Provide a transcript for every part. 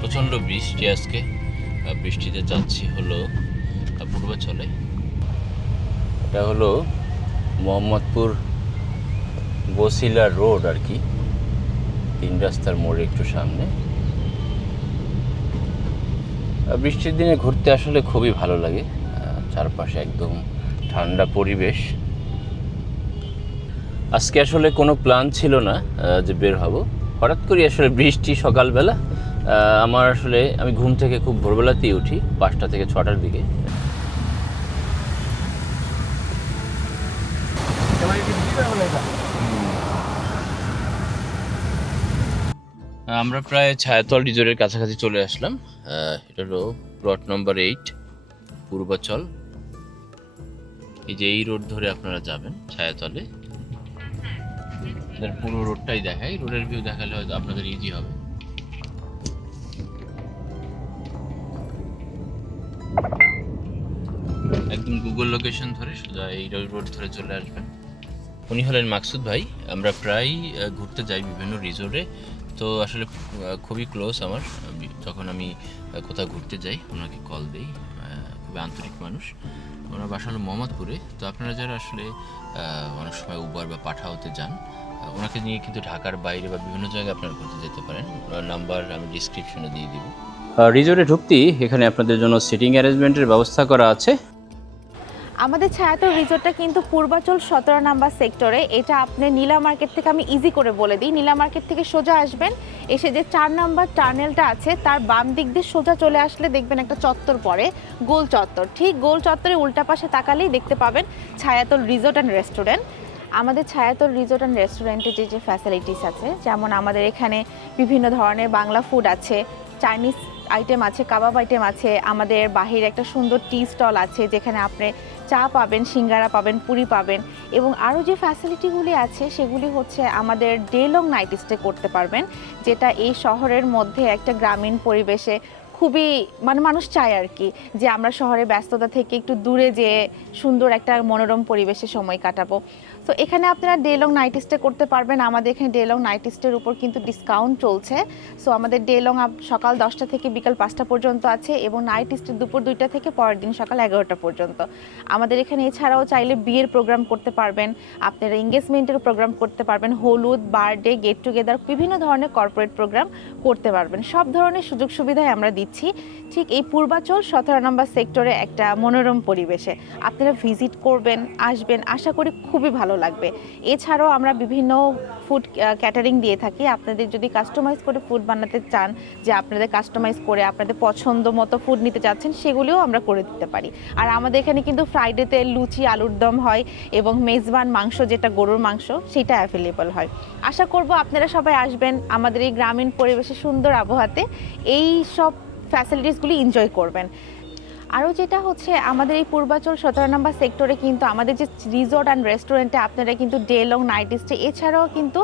প্রচণ্ড বৃষ্টি আজকে। বৃষ্টিতে যাচ্ছি হলো পূর্বাচলে। এটা হলো মোহাম্মদপুর বসিলা রোড আর কি, 3 রাস্তার মোড়ে একটু সামনে। বৃষ্টির দিনে ঘুরতে আসলে খুবই ভালো লাগে, চারপাশে একদম ঠান্ডা পরিবেশ। আজকে আসলে কোনো প্ল্যান ছিল না যে বের হব, হঠাৎ করে আসলে বৃষ্টি সকালবেলা। আমি ঘুম থেকে খুব ভোরবেলাতেই উঠি, 5টা থেকে 6টার দিকে। আমরা প্রায় ছায়াতল রিজোর্টের কাছাকাছি চলে আসলাম। এটা হলো প্লট নম্বর 8 পূর্বাচল। এই যে এই রোড ধরে আপনারা যাবেন ছায়াতলে। পুরো রোডটাই দেখাই, রোডের ভিউ দেখালে হয়তো আপনাদের ইজি হবে। একদম গুগল লোকেশন ধরে সোজা এই রোড ধরে চলে আসবেন। উনি হলেন মাকসুদ ভাই। আমরা প্রায় ঘুরতে যাই বিভিন্ন রিসোর্টে, তো আসলে খুবই ক্লোজ আমার। যখন আমি কোথাও ঘুরতে যাই ওনাকে কল দিই, খুবই আন্তরিক মানুষ। ওনার বাসা হলো মোহাম্মদপুরে। তো আপনারা যারা আসলে অনেক সময় উবার বা পাঠাওতে যান, ওনাকে নিয়ে কিন্তু ঢাকার বাইরে বা বিভিন্ন জায়গায় আপনারা ঘুরতে যেতে পারেন। ওনার নাম্বার আমি ডিসক্রিপশনে দিয়ে দিব। রিসোর্টে ঢুকতেই এখানে আপনাদের জন্য সিটিং অ্যারেঞ্জমেন্টের ব্যবস্থা করা আছে। আমাদের ছায়াতল রিসোর্টটা কিন্তু পূর্বাচল 17 নাম্বার সেক্টরে। এটা আপনি নীলা মার্কেট থেকে, আমি ইজি করে বলে দিই, নীলা মার্কেট থেকে সোজা আসবেন, এসে যে 4 নাম্বার টার্নেলটা আছে তার বাম দিক দিয়ে সোজা চলে আসলে দেখবেন একটা চত্বর পড়ে, গোল চত্বর। ঠিক গোল চত্বরে উল্টা পাশে তাকালেই দেখতে পাবেন ছায়াতল রিসোর্ট অ্যান্ড রেস্টুরেন্ট। আমাদের ছায়াতল রিসোর্ট অ্যান্ড রেস্টুরেন্টে যে ফ্যাসিলিটিস আছে, যেমন আমাদের এখানে বিভিন্ন ধরনের বাংলা ফুড আছে, চাইনিজ আইটেম আছে, কাবাব আইটেম আছে, আমাদের বাহিরে একটা সুন্দর টি স্টল আছে যেখানে আপনি চা পাবেন, সিঙ্গারা পাবেন, পুরি পাবেন। এবং আরও যে ফ্যাসিলিটিগুলি আছে সেগুলি হচ্ছে আমাদের ডে লং নাইট স্টে করতে পারবেন, যেটা এই শহরের মধ্যে একটা গ্রামীণ পরিবেশে খুবই মানুষ চায় আর কি, যে আমরা শহরের ব্যস্ততা থেকে একটু দূরে যেয়ে সুন্দর একটা মনোরম পরিবেশে সময় কাটাবো। তো এখানে আপনারা ডে লং নাইট স্টে করতে পারবেন। আমাদের এখানে ডে লং নাইট স্টের উপর কিন্তু ডিসকাউন্ট চলছে। সো আমাদের ডে লং সকাল 10টা থেকে বিকাল 5টা পর্যন্ত আছে, এবং নাইট স্টে দুপুর 2টা থেকে পরের দিন সকাল 11টা পর্যন্ত। আমাদের এখানে এছাড়াও চাইলে বিয়ের প্রোগ্রাম করতে পারবেন, আপনারা এঙ্গেজমেন্টের প্রোগ্রাম করতে পারবেন, হলুদ, বার্থডে, গেট টুগেদার, বিভিন্ন ধরনের কর্পোরেট প্রোগ্রাম করতে পারবেন। সব ধরনের সুযোগ সুবিধাই আমরা দিচ্ছি ঠিক এই পূর্বাচল 17 নম্বর সেক্টরে একটা মনোরম পরিবেশে। আপনারা ভিজিট করবেন, আসবেন, আশা করি খুবই ভালো লাগবে। এছাড়াও আমরা বিভিন্ন ফুড ক্যাটারিং দিয়ে থাকি। আপনাদের যদি কাস্টমাইজ করে ফুড বানাতে চান, যে আপনাদের কাস্টমাইজ করে আপনাদের পছন্দ মতো ফুড নিতে চাচ্ছেন, সেগুলিও আমরা করে দিতে পারি। আর আমাদের এখানে কিন্তু ফ্রাইডেতে লুচি, আলুর দম হয়, এবং মেজবান মাংস, যেটা গরুর মাংস, সেটা অ্যাভেলেবল হয়। আশা করব আপনারা সবাই আসবেন, আমাদের এই গ্রামীণ পরিবেশে সুন্দর আবহাওয়াতে এই সব ফ্যাসিলিটিসগুলি এনজয় করবেন। আরও যেটা হচ্ছে, আমাদের এই পূর্বাচল 17 নম্বর সেক্টরে কিন্তু আমাদের যে রিসোর্ট অ্যান্ড রেস্টুরেন্টে আপনারা কিন্তু ডে লং নাইট স্টে, এছাড়াও কিন্তু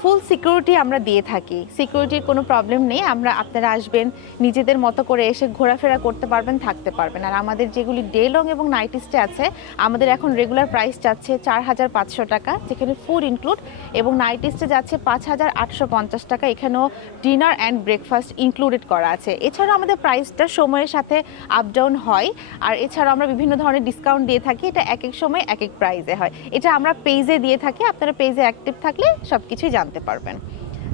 ফুল সিকিউরিটি আমরা দিয়ে থাকি। সিকিউরিটির কোনো প্রবলেম নেই। আপনারা আসবেন, নিজেদের মতো করে এসে ঘোরাফেরা করতে পারবেন, থাকতে পারবেন। আর আমাদের যেগুলি ডে লং এবং নাইট স্টে আছে, আমাদের এখন রেগুলার প্রাইস যাচ্ছে 4,500 টাকা, যেখানে ফুড ইনক্লুড, এবং নাইট স্টে যাচ্ছে 5,850 টাকা। এখানেও ডিনার অ্যান্ড ব্রেকফাস্ট ইনক্লুডেড করা আছে। এছাড়াও আমাদের প্রাইসটা সময়ের সাথে আপ ডাউন হয়। আর এছাড়াও আমরা বিভিন্ন ধরনের ডিসকাউন্ট দিয়ে থাকি, এটা এক এক সময় এক এক প্রাইসে হয়। এটা আমরা পেজে দিয়ে থাকি, আপনারা পেজে অ্যাক্টিভ থাকলে সব কিছুই জানতে পারবেন।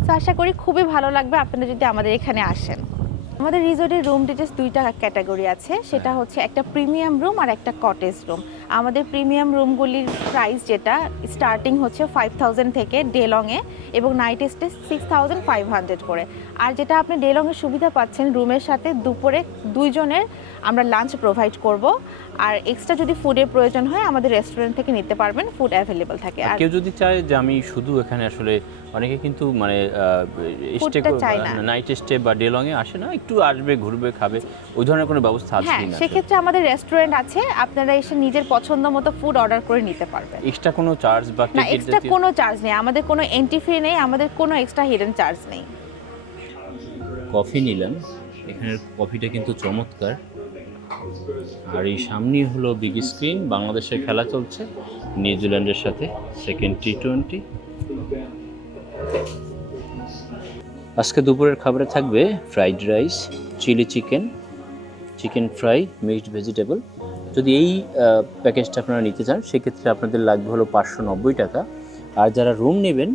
তো আশা করি খুবই ভালো লাগবে আপনারা যদি আমাদের এখানে আসেন। আমাদের রিসোর্টের রুম ডিটেলস 2টা ক্যাটাগরি আছে, সেটা হচ্ছে একটা প্রিমিয়াম রুম আর একটা কটেজ রুম। আমাদের প্রিমিয়াম রুমগুলির প্রাইস যেটা স্টার্টিং হচ্ছে 5,000 থেকে ডে লংয়ে, এবং নাইট স্টে 6,500 করে। আর যেটা আপনি ডে লংয়ের সুবিধা পাচ্ছেন, রুমের সাথে দুপুরে 2 জনের আমরা লাঞ্চ প্রোভাইড করব। আর এক্সট্রা যদি ফুডের প্রয়োজন হয় আমাদের রেস্টুরেন্ট থেকে নিতে পারবেন, ফুড অ্যাভেলেবল থাকে। আর কেউ যদি চায় যে আমি শুধু এখানে আসলে, অনেকে কিন্তু স্টে নাইট স্টে বা ডে লং এ আসে না, একটু আসবে, ঘুরবে, খাবে, ওই ধরনের কোনো ব্যবস্থা আছে হ্যাঁ, কিনা? সেক্ষেত্রে আমাদের রেস্টুরেন্ট আছে, আপনারা এসে নিজের পছন্দ মতো ফুড অর্ডার করে নিতে পারবেন। এক্সট্রা কোনো চার্জ বা না, টিকিট? এক্সট্রা কোনো চার্জ নেই, আমাদের কোনো এন্ট্রি ফি নেই, আমাদের কোনো এক্সট্রা হিডেন চার্জ নেই। কফি নিলাম, এখানের কফিটা কিন্তু চমৎকার। আর এই সামনেই হলো বিগ স্ক্রিন, বাংলাদেশের খেলা চলছে নিউজিল্যান্ডের সাথে, সেকেন্ড T20। আজকে দুপুরের খাবারে থাকবে fried rice, chilli chicken, chicken fry, mixed vegetable. যদি এই প্যাকেজটা আপনারা নিতে চান সেক্ষেত্রে আপনাদের লাগবে হলো 590 টাকা। আর যারা রুম নেবেন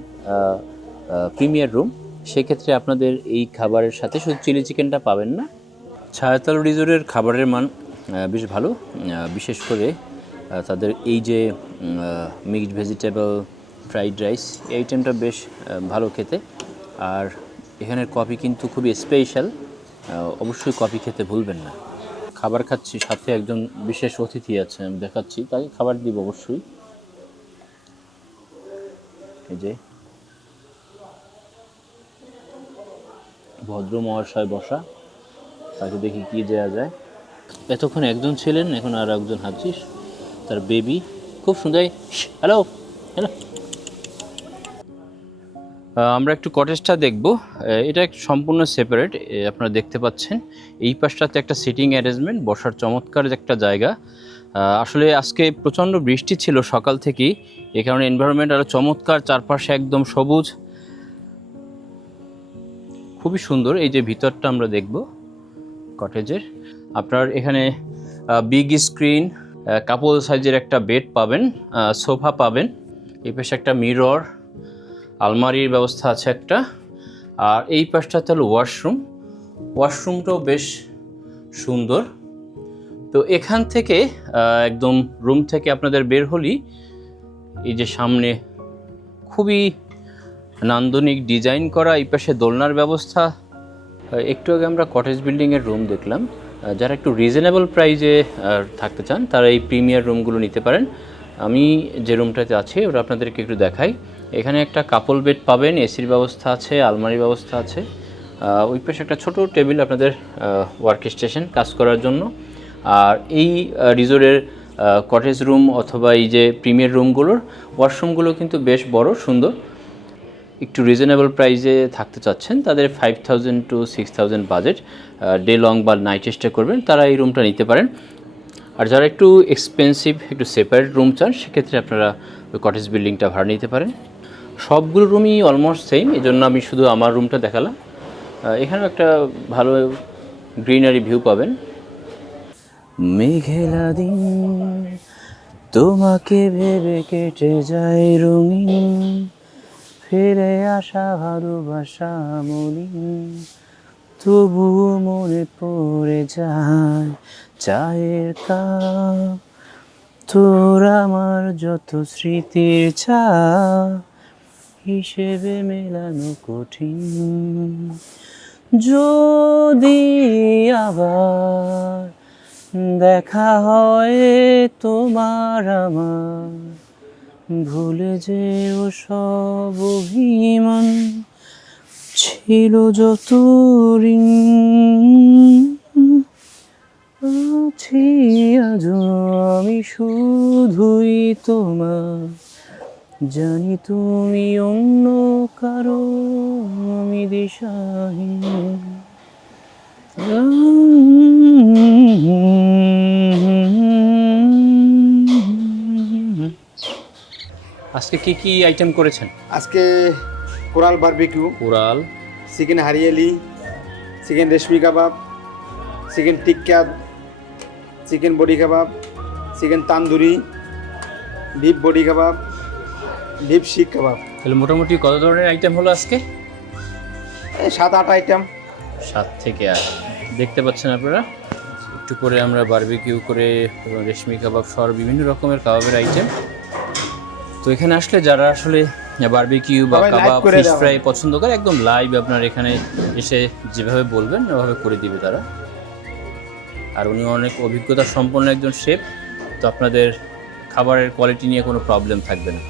প্রিমিয়ার রুম, সেক্ষেত্রে আপনাদের এই খাবারের সাথে শুধু চিলি চিকেনটা পাবেন না। ছায়াতল রিসোর্টের খাবারের মান বেশ ভালো, বিশেষ করে তাদের এই যে মিক্সড ভেজিটেবল ফ্রাইড রাইস, এই আইটেমটা বেশ ভালো খেতে। আর এখানের কফি কিন্তু খুবই স্পেশাল, অবশ্যই কফি খেতে ভুলবেন না। খাবার খাচ্ছি, সাথে একজন বিশেষ অতিথি আছে, আমি দেখাচ্ছি, তাকে খাবার দিব অবশ্যই। এই যে ভদ্র মহাশয় বসা, তাকে দেখি কি দেওয়া যায়। এতক্ষণ একজন ছিলেন, এখন আর একজন হাঁটছিস, তার বেবি খুব সুন্দর। হ্যালো হ্যালো, আমরা একটু কটেজটা দেখব। এটা সম্পূর্ণ সেপারেট, আপনারা দেখতে পাচ্ছেন। এই পাশটাতে একটা সিটিং অ্যারেঞ্জমেন্ট, বসার চমৎকার একটা জায়গা। আসলে আজকে প্রচণ্ড বৃষ্টি ছিল সকাল থেকেই, এই কারণে এনভায়রনমেন্ট আরও চমৎকার, চারপাশে একদম সবুজ, খুবই সুন্দর। এই যে ভিতরটা আমরা দেখব কটেজের, আপনার এখানে বিগ স্ক্রিন, কাপল সাইজের একটা বেড পাবেন, সোফা পাবেন, এই পাশে একটা মিরর, আলমারির ব্যবস্থা আছে একটা। আর এই পাশটাতে হলো ওয়াশরুমটাও বেশ সুন্দর। তো এখান থেকে একদম রুম থেকে আপনাদের বের হলি, এই যে সামনে খুবই নান্দনিক ডিজাইন করা, এই পাশে দোলনার ব্যবস্থা। একটু আগে আমরা কটেজ বিল্ডিংয়ের রুম দেখলাম। যারা একটু রিজনেবল প্রাইজে থাকতে চান তারা এই প্রিমিয়ার রুমগুলো নিতে পারেন। আমি যে রুমটাতে আছি ওটা আপনাদেরকে একটু দেখাই। এখানে একটা কাপল বেড পাবেন, এসির ব্যবস্থা আছে, আলমারির ব্যবস্থা আছে। ওই পাশে একটা ছোট টেবিল আপনাদের ওয়ার্ক স্টেশন কাজ করার জন্য। আর এই রিসোর্টের কটেজ রুম অথবা এই যে প্রিমিয়ার রুমগুলোর ওয়াশরুমগুলো কিন্তু বেশ বড় সুন্দর। একটু রিজনেবল প্রাইসে থাকতে চাচ্ছেন তাদের 5000 to 6000 বাজেট, ডে লং বা নাইট স্টে করবেন, তারা এই রুমটা নিতে পারেন। আর যারা একটু এক্সপেন্সিভ, একটু সেপারেট রুম চান, সেক্ষেত্রে আপনারা ওই কটেজ বিল্ডিংটা ভাড়া নিতে পারেন। সবগুলো রুমই অলমোস্ট সেম, এই জন্য আমি শুধু আমার রুমটা দেখালাম। এখানেও একটা ভালো গ্রিনারি ভিউ পাবেন। মেঘেলা দিন তোমাকে ভেবে কেটে যায় রঙিন, ফিরে আসা ভালোবাসা মলিন, তবুও মনে পড়ে যায় চায়ের কাপ, তোর আমার যত স্মৃতির ছাপ হিসেবে মেলানো কঠিন। যদি আবার দেখা হয় তোমার আমার, ভুলে যেও সব অভিমান, ছিল যত ঋণ, আছি আজও আমি শুধুই তোমার, জানি তুমি অন্য কারো, আমি দিশাহীন। আজকে কি কি আইটেম করেছেন? আজকে কোরাল বারবিকিউ, কোরাল, chicken hariyali, chicken reshmi kabab, chicken tikka, chicken boti kabab, chicken tandoori, beef boti kabab, beef seekh kabab. তাহলে মোটামুটি কত ধরনের আইটেম হলো আজকে? 7-8 আইটেম। 7 থেকে 8 দেখতে পাচ্ছেন আপনারা। একটু করে আমরা বারবিকিউ করে রেশমি কাবাব সহ বিভিন্ন রকমের কাবাবের আইটেম। তো এখানে আসলে যারা আসলে বারবিকিউ বা কাবাব, ফিশ ফ্রাই পছন্দ করে, একদম লাইভ আপনার এখানে এসে যেভাবে বলবেন ওভাবে করে দিবে তারা। আর উনি অনেক অভিজ্ঞতা সম্পন্ন একজন শেফ, তো আপনাদের খাবারের কোয়ালিটি নিয়ে কোনো প্রবলেম থাকবে না।